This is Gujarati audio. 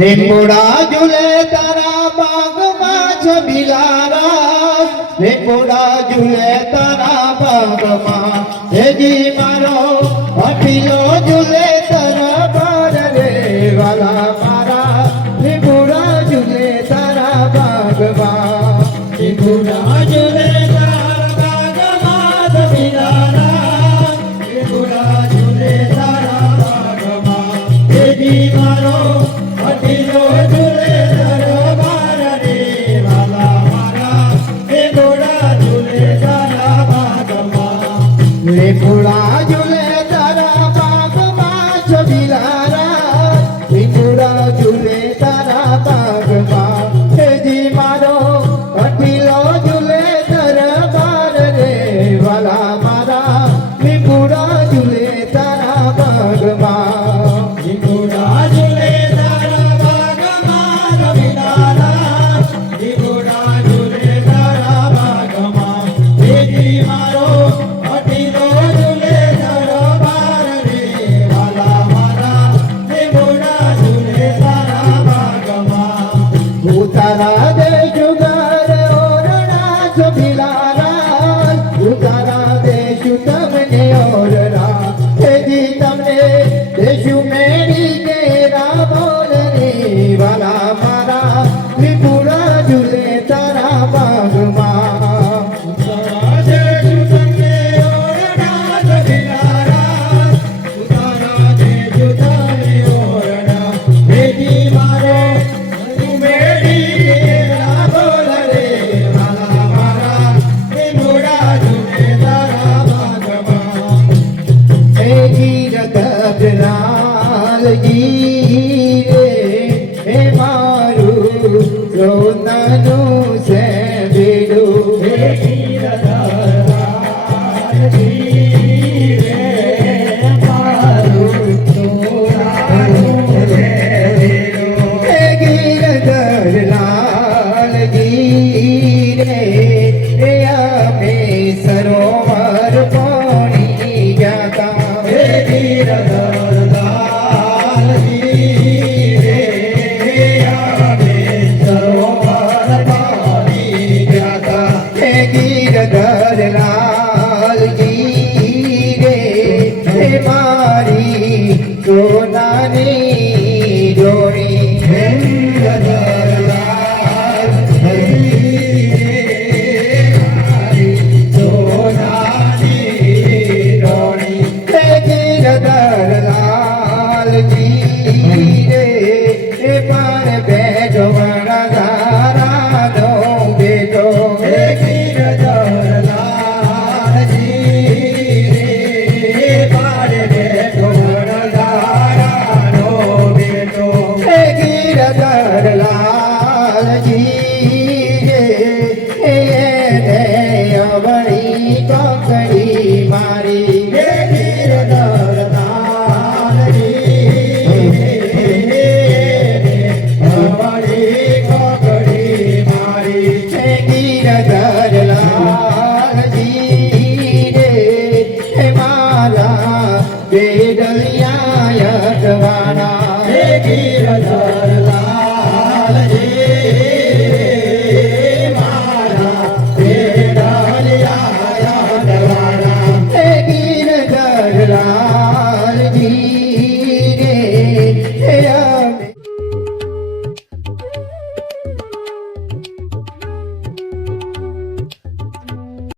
લીંબોડા ઝૂલે તારા બાગમાં છબીલારા, લીંબોડા ઝૂલે તારા બાગમાં, હેજી મારો અઠીલો ઝૂલે તારા બાર રે વાલા મારા, લીંબોડા ઝૂલે તારા બાગમાં, લીંબોડા ઝૂલે તારા બાગમાં છબીલારા, લીંબોડા ઝૂલે તારા બાગમાં, હેજી મારો અઠીલો ઝૂલે તારા બાર રે વાલા મારા, લીંબોડા ઝૂલે તારા બાગમાં, લીંબોડા ઝૂલે તારા બાગમાં છબીલારા, લીંબોડા ઝૂલે તારા બાગમાં, હેજી મારો અઠીલો ઝૂલે તારા બાર રે વાલા મારા, લીંબોડા ઝૂલે તારા બાગમાં, લીંબોડા ઝૂલે તારા બાગમાં છબીલારા, લીંબોડા ઝૂલે તારા બાગમાં, હેજી મારો અઠીલો ઝૂલે તારા બાર રે વાલા મારા, લીંબોડા ઝૂલે તારા બાગમાં, હું તારા દેશું ઘર ઓરડા છબીલારા, હું તારા દેશું તમને ઓરડા, હેજી તમને દેશું મેરી કેરા બોલની વાલા મારા, લીંબોડા ઝૂલે તારા બાગમાં, તારા દેશું તમને ઓરડા છબીલારા, હું તારા દેશું તમને ઓરડા, હેજી મારો મેરી કેરા બોલ રે વાલા મારા, લીંબોડા ઝૂલે તારા બાગમાં, હેજી રતનલાલજી રે હે મારું રોનાનું છે બેડું, હેજી રતનલાલજી રે મારું રોનાનું છે બેડું, હેજી રતનલાલજી રે હે અમે સરોવર પાણી જાતા, હેજી રતનલાલજી રે અમે સરોવર પાણી જાતા, હેજી રતનલાલજી રે હે મારી સોનાની જોડી, હેજી રતનલાલજી રે મારી સોનાની જોડી, હેજી રતનલાલજી રે હે માર બેઠો વણધારાનો બેટો, હેજી રતનલાલજી રે માર બેઠો વણધારાનો બેટો, હેજી રતનલાલજી રે એને અવળી કોકડી મારી, હેજી રતનલાલજી રે અવળી કોકડી મારી, હેજી રતનલાલજી રે હે મારા બેડલિયા યટવાના, હેજી રતન